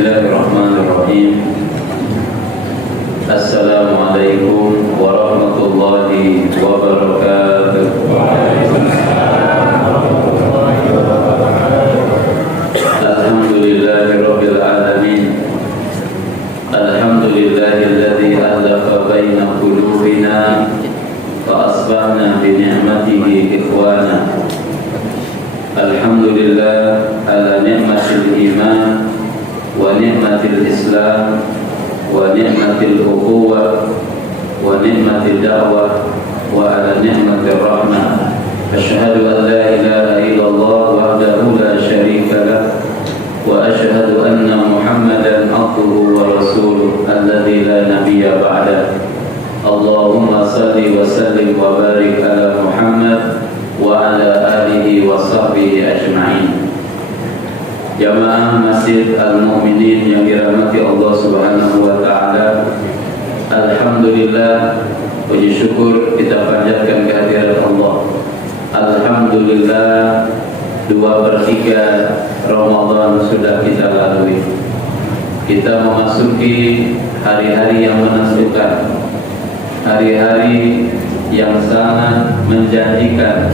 Bismillahirrahmanirrahim. Assalamualaikum warahmatullahi wabarakatuh. Alhamdulillahirabbil alamin. Alhamdulillahilladzi alafa baina qulubina fa asbahna bi ni'matihi ikhwana. Alhamdulillah ala ni'matil iman wa ni'matil islam wa ni'matil ukhuwah wa ni'matil da'wah wa ala ni'matir rahmah. Asyhadu an la ilaha illallah wahdahu la syarika lah wa asyhadu anna Muhammadan abduhu wa rasuluh alladzi la nabiyya ba'dah. Allahumma salli wa sallim wa barik ala Muhammad wa ala alihi wa sahbihi ajma'in. Jamaah Masjid Al-Mu'minin yang dirahmati Allah Subhanahu wa ta'ala, alhamdulillah, puji syukur kita panjatkan kehadirat Allah. Alhamdulillah, 2/3 Ramadan sudah kita lalui. Kita memasuki hari-hari yang menentukan, hari-hari yang sangat menjanjikan,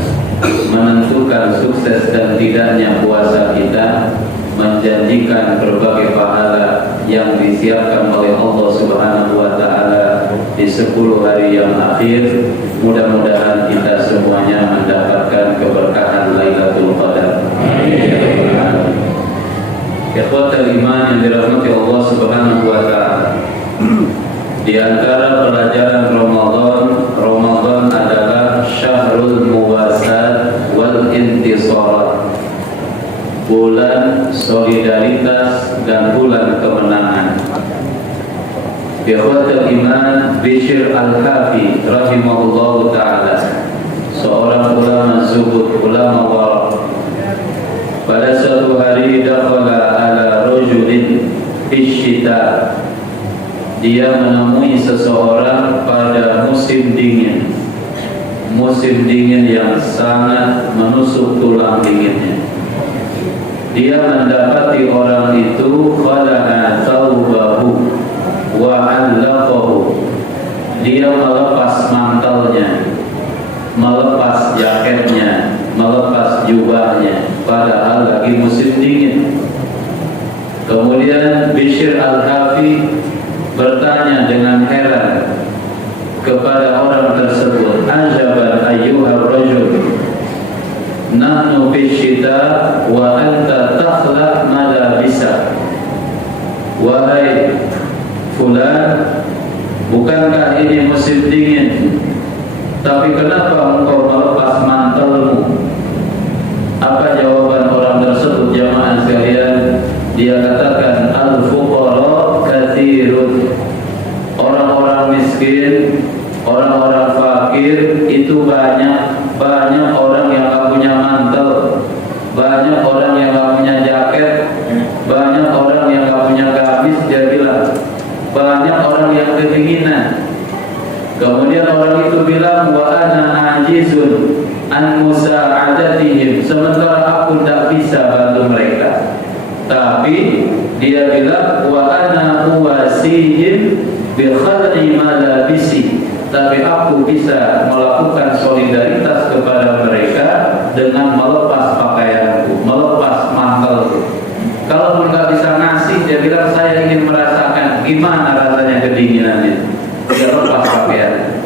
menentukan sukses dan tidaknya puasa kita, menjanjikan berbagai pahala yang disiapkan oleh Allah Subhanahu wa ta'ala di 10 hari yang akhir. Mudah-mudahan kita semuanya mendapatkan keberkahan Lailatul Qadar. Ikhwatal iman yang dirahmati Allah Subhanahu wa ta'ala, di antara pelajaran Ramadan adalah syahrul muwasat wal intisarat, bulan solidaritas dan bulan kemenangan. Ikhwatul iman, Bishr Al-Hafi rahimahullahu ta'ala, seorang ulama zuhud, ulama waraq, pada suatu hari dakhala ala rajulin fisyita, dia menemui seseorang pada musim dingin yang sangat menusuk tulang dinginnya. Dia mendapati orang itu khala'a thawbahu wa 'allaqahu, dia melepas mantelnya, melepas jaketnya, melepas jubahnya, padahal lagi musim dingin. Kemudian Bishr Al-Hafi bertanya dengan heran kepada orang tersebut, ajaban ayyuhar rajul, nahnu bisyita wa anta takhla malabisa. Wahai fulan, bukankah ini musim dingin, tapi kenapa engkau melepas mantelmu? Apa jawaban orang tersebut, jamaah sekalian? Dia katakan, al-fuqara katsirun, orang-orang miskin, orang-orang fakir itu banyak orang yang gak punya mantel, banyak orang yang gak punya jaket, banyak orang yang gak punya gamis. Dia bilang banyak orang yang kedinginan. Kemudian orang itu bilang, wa ana ajizun an musa'adatihim, sementara aku tidak bisa bantu mereka. Tapi dia bilang, wa ana uwasihim bi khad'i malabisi, tapi aku bisa melakukan solidaritas kepada mereka dengan melepas pakaianku, melepas mantelku. Kalau mereka bisa ngasih, dia bilang saya ingin merasakan gimana rasanya kedinginan itu. Dia lepas pakaian.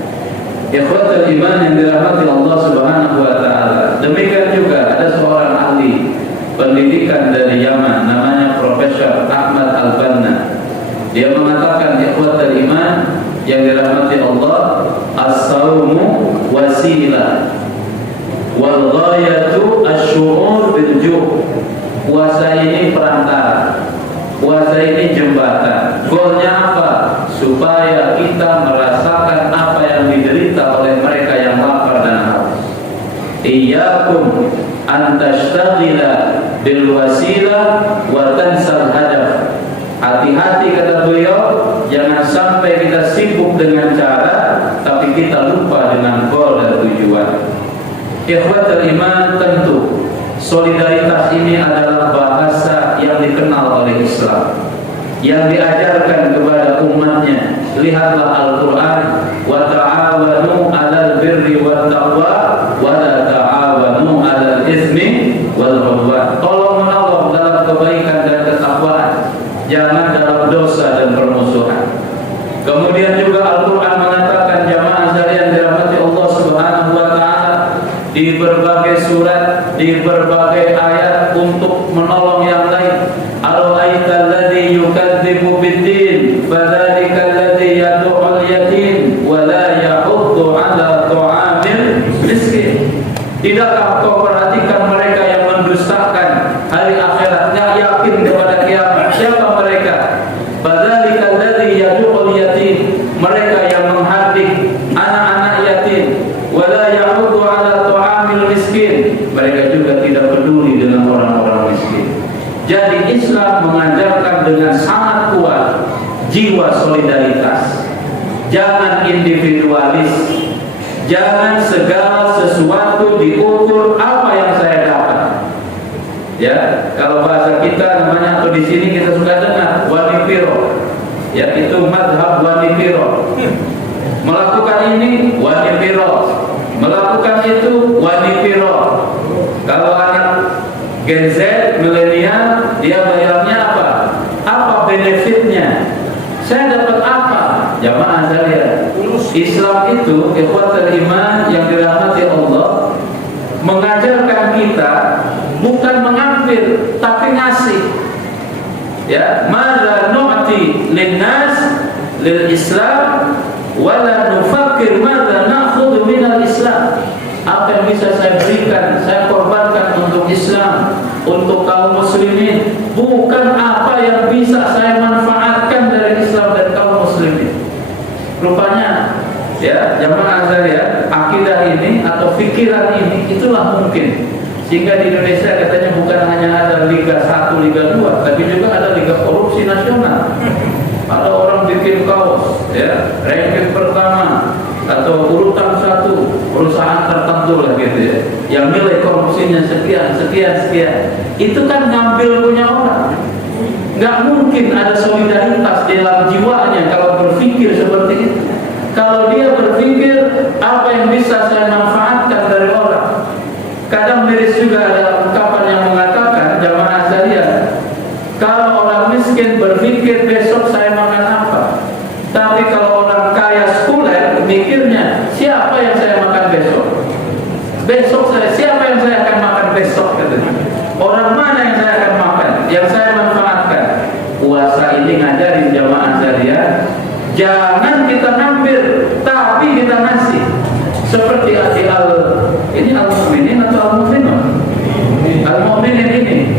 Ikhwatul iman yang dirahmati Allah Subhanahu wa ta'ala. Demikian juga ada seorang ahli pendidikan dari Yaman, namanya Profesor Ahmad Al-Banna. Dia mengatakan, ikhwatul iman yang dirahmati Allah, as-sawmu wasilah wal ghayatu asy-syu'ur bil ju'. Puasa ini perantara, puasa ini jembatan. Goalnya apa? Supaya kita merasakan apa yang diderita oleh mereka yang lapar dan haus. Iyyakum an tashtagila bil wasilah wa tansal hadaf. Hati-hati, kata beliau, jangan sampai kita sibuk dengan cara, tapi kita lupa dengan goal dan tujuan. Ikhwatul iman, tentu solidaritas ini adalah bahasa yang dikenal oleh Islam. yang diajarkan kepada umatnya. Lihatlah Al-Quran, wa ta'awanu 'alal birri wat taqwa wa la ta'awanu 'alal itsmi wal 'udwan. Tolong menolong dalam kebaikan dan ketakwaan, jangan dalam dosa dan permusuhan. Kemudian juga Al-Quran mengatakan, jamaah sekalian dirahmati Allah Subhanahu wa taala, di berbagai surat, di berbagai ayat untuk menolong yang lain. Ara'aita alladhi yukadzibu bid-din fadzalika alladhi yad'ul yatim wa la yahuddu 'ala ta'amil miskin. Tidakkah kau perhatikan mereka yang mendustakan hari akhirat, enggak yakin kepada kiamat? Siapa mereka? Fadzalika alladhi yad'ul yatim, mereka yang menghardik anak-anak yatim. Wa la yahuddu 'ala ta'amil miskin, mereka juga tidak peduli dengan orang-orang miskin. Jadi Islam mengajarkan dengan sangat kuat jiwa solidaritas. Jangan individualis. Jangan segala sesuatu diukur apa yang saya dapat. Ya, kalau bahasa kita namanya, atau di sini kita suka dengar wanipiro. Ya, itu madhab wanipiro. Melakukan ini wanipiro, melakukan itu wanipiro. Kalau anak Gen Z, milenial, dia bayarnya apa? Apa benefitnya? Saya dapat apa? Jamaah sekalian, Islam itu, ikhwatul iman yang dirahmati Allah, mengajarkan kita bukan mengambil tapi ngasih. Ya, madza nu'ti linnas lil Islam wala nufakkir madza na'khudhu minal Islam. Apa yang bisa saya berikan, saya korbankan untuk Islam, untuk kaum muslimin, bukan apa yang bisa saya manfaatkan dari Islam dan kaum muslimin. Rupanya, ya, jamaah sekalian, akidah ini atau pikiran ini itulah mungkin sehingga di Indonesia katanya bukan hanya ada Liga 1, Liga 2, tapi juga ada Liga Korupsi Nasional. Ada orang bikin kaos, ya, ranking pertama atau urutan 1 perusahaan tertentu lah gitu ya, yang nilai korupsinya sekian. Itu kan ngambil punya orang. Nggak mungkin ada solidaritas dalam jiwanya kalau berpikir seperti itu. Kalau dia berpikir apa yang bisa saya manfaatkan dari orang. Kadang miris juga ada ungkapan yang mengatakan, jamaah sekalian, kalau orang miskin berpikir besok saya makan apa, tapi kalau orang kaya sekuler mikirnya siapa yang saya makan besok. Siapa yang saya akan makan besok, katanya. Orang mana yang saya akan makan, yang saya manfaatkan. Puasa ini ngajarin jamaah sekalian, jangan kita ngambil tapi kita ngasih. Seperti ini al-mu'minin atau al-mu'minun. Al-mu'minin ini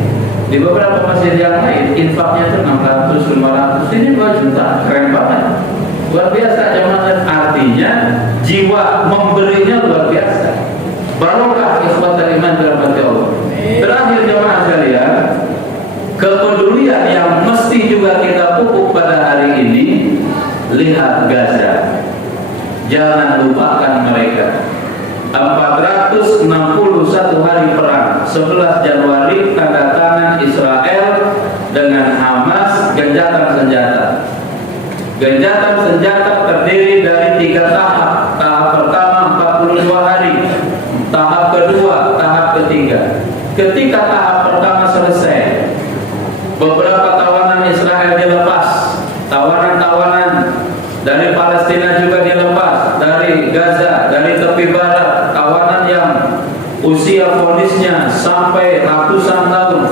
di beberapa masjid yang lain infaknya itu 600, 500, ini 2 juta, keren banget, luar biasa jamaah. Artinya jiwa memberinya luar biasa. Barokah ikhwatul iman dirahmati Allah. Terakhir jamaah sekalian, kepedulian yang mesti juga kita pupuk pada hari ini. Lihat Gaza, jangan lupakan mereka. 461 hari perang, 11 Januari tanda tangan Israel dengan Hamas, gencatan senjata. Gencatan senjata terdiri dari 3 tahap. Tahap pertama 42 hari, tahap kedua, tahap ketiga. Ketika tahap pertama selesai, beberapa tawanan Israel dilepas. Tawanan-tawanan dari Palestina juga dilepas, dari Gaza, dari tepi barat, tawanan yang usia vonisnya sampai ratusan tahun.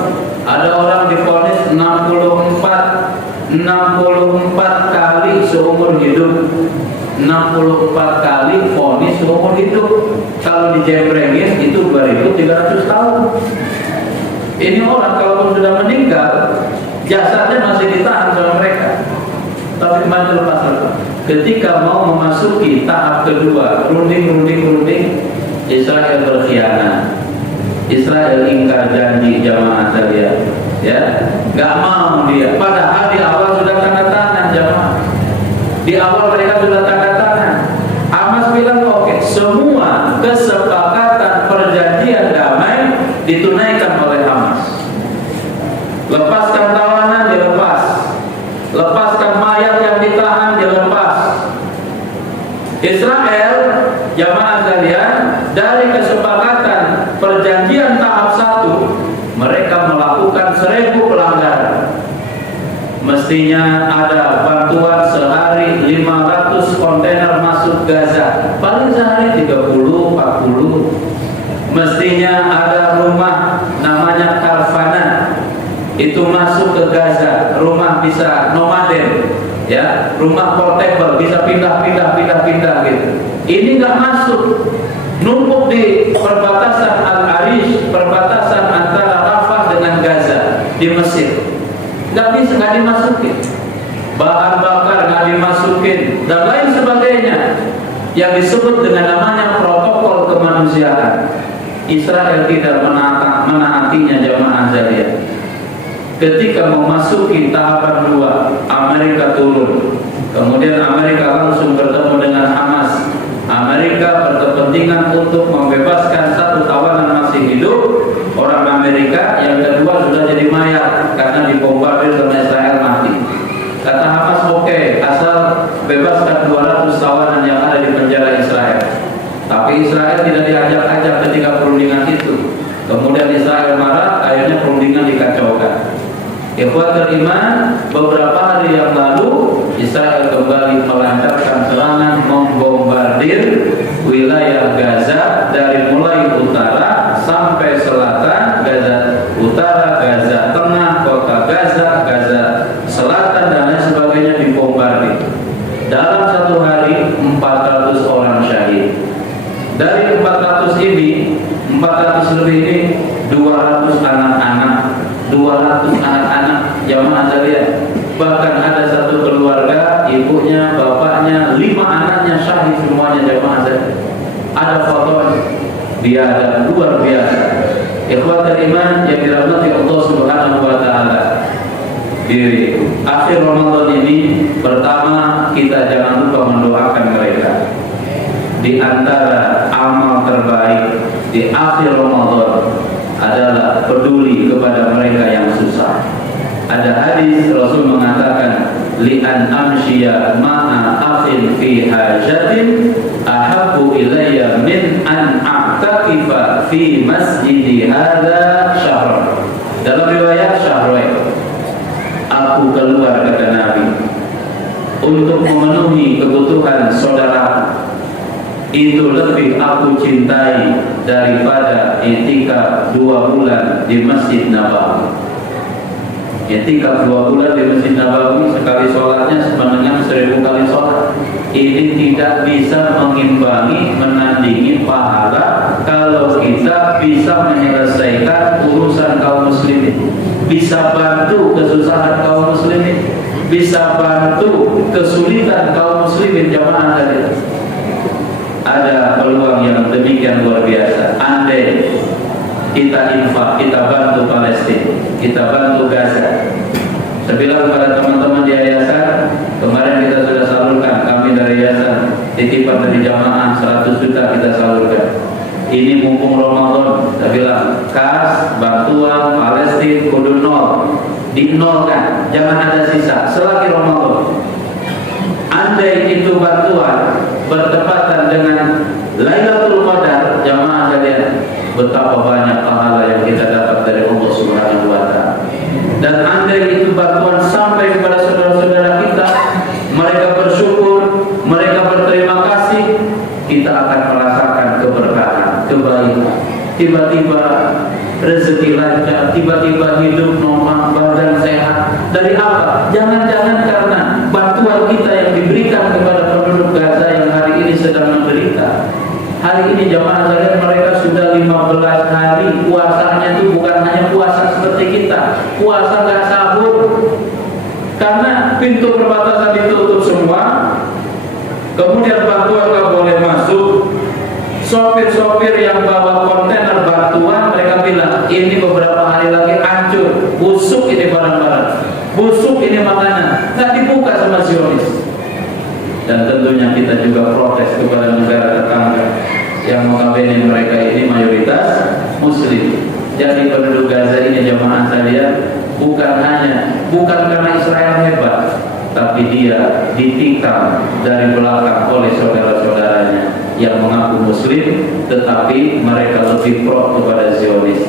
Ada orang divonis 64 kali seumur hidup. 64 kali vonis seumur hidup. Kalau dijembrengin itu 2.300 tahun. Ini orang kalau sudah meninggal, jasadnya masih ditahan sama mereka, tapi kembali lepas. Ketika mau memasuki tahap kedua, runding, Israel berkhianat. Israel ingkar janji jamaah sekalian, ya, nggak mau dia. Padahal di awal sudah tanda tangan jamaah. Di awal mereka sudah tanda tangan. Hamas bilang oke, semua kesepakatan perjanjian damai ditunaikan oleh Hamas. Lepaskan tawanan, dilepas. kesepakatan perjanjian tahap 1, mereka melakukan 1000 pelanggaran. Mestinya ada bantuan sehari 500 kontainer masuk Gaza, paling sehari 30-40. Mestinya ada rumah namanya Karfana, itu masuk ke Gaza, rumah bisa nomaden, ya, rumah portable, bisa pindah gitu. Ini nggak masuk, numpuk di perbatasan Al-Arish, perbatasan antara Rafah dengan Gaza di Mesir. Nggak dimasukin, bahan bakar nggak dimasukin, dan lain sebagainya yang disebut dengan namanya protokol kemanusiaan. Israel tidak menaatinya jamaah sekalian. Ketika memasuki tahapan 2, Amerika turun, kemudian Amerika langsung bertemu dengan Hamas. Amerika berkepentingan untuk membebaskan satu tawanan masih hidup, orang Amerika, yang kedua sudah jadi mayat karena dibombardir sama Israel mati. Kata Hamas, oke, asal bebaskan 200 tawanan yang ada di penjara Israel. Tapi Israel tidak diajak-ajak ketika perundingan itu. Kemudian Israel marah, akhirnya perundingan dikacaukan. Ikhwatul iman, beberapa hari yang lalu Israel kembali melancarkan serangan, membombardir wilayah Gaza dari mulai utara sampai selatan, Gaza utara, Gaza tengah, kota Gaza, Gaza selatan, dan lain sebagainya dibombardir. Dalam satu hari 400 orang syahid. Dari 400 ini, 400 lebih ini 200 anak-anak, 200 anak-anak jamaah sekalian. Bahkan ada satu keluarga, ibunya, bapaknya, 5 anaknya syahid semuanya jamaah sekalian. Ada fotonya, dia ada luar biasa. Ikhwatul iman yang dirahmati Allah Subhanahu wa taala. Di akhir Ramadan ini, pertama kita jangan lupa mendoakan mereka. Di antara amal terbaik di akhir Ramadan adalah peduli kepada mereka yang susah. Ada hadis Rasul mengatakan, li'an amshiya ma'a akhin fi hajatin ahabbu ilayya min an a'takifa fi masjidi hadha syahr. Dalam riwayat Syahrain, aku keluar kata Nabi untuk memenuhi kebutuhan saudara, itu lebih aku cintai daripada i'tikaf 2 bulan di Masjid Nabawi. I'tikaf 2 bulan di Masjid Nabawi, sekali sholatnya sama dengan 1000 kali sholat. Ini tidak bisa mengimbangi, menandingi pahala kalau kita bisa menyelesaikan urusan kaum muslimin, bisa bantu kesusahan kaum muslimin, bisa bantu kesulitan kaum muslimin jamaah sekalian. Ada peluang yang demikian luar biasa. Andai kita infak, kita bantu Palestina, kita bantu Gaza. Saya bilang kepada teman-teman di yayasan, kemarin kita sudah salurkan, kami dari yayasan titipan dari jamaah 100 juta kita salurkan. Ini mumpung Ramadan, saya bilang kas, bantuan Palestina kudu nol, dinolkan, jangan ada sisa selagi Ramadan. Andai itu bantuan bertepatan dengan Lailatul Qadar, jamaah sekalian, betapa banyak pahala yang kita dapat dari Allah Subhanahu wa taala. Dan andai itu bantuan sampai kepada saudara-saudara kita, mereka bersyukur, mereka berterima kasih, kita akan merasakan keberkahan, kebaikan. Tiba-tiba rezeki lancar, tiba-tiba hidup normal, badan sehat. Dari apa? Jangan-jangan karena bantuan kita yang diberikan kepada penduduk Gaza yang hari ini sedang menderita. Hari ini jamaah sekalian, mereka sudah 15 hari puasanya itu bukan hanya puasa seperti kita, puasa nggak sahur karena pintu perbatasan ditutup semua. Kemudian bantuan nggak boleh masuk. Sopir-sopir yang bawa kontainer bantuan, mereka bilang ini beberapa hari lagi hancur, busuk ini barang-barang, busuk ini makanan, nggak dibuka sama Zionis. Dan tentunya kita juga protes kepada negara tetangga yang mengamini mereka ini mayoritas Muslim. Jadi penduduk Gaza ini jamaah sekalian, bukan karena Israel hebat, tapi dia ditikam dari belakang oleh saudara-saudaranya yang mengaku muslim tetapi mereka lebih pro kepada Zionis.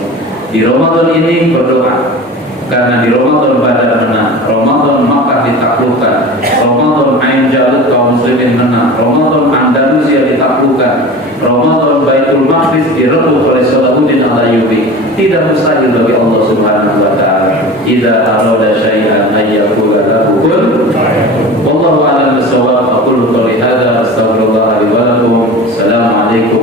Di Ramadan ini berdoa, karena di Ramadan Badar menang, Ramadan Makkah ditaklukkan, Ramadan Ain Jalut kaum muslimin menang, Ramadan Andalusia ditaklukkan, Ramadan Baitul Maqdis direbut oleh Salahuddin Al-Ayyubi. Tidak mustahil bagi Allah Subhanahu wa taala. Idza arada syai'an ay yaqula lahu kun. Wallahu a'lam bissawab. Aqulu qouli hadza astaghfirullah li wa lakum. Assalamualaikum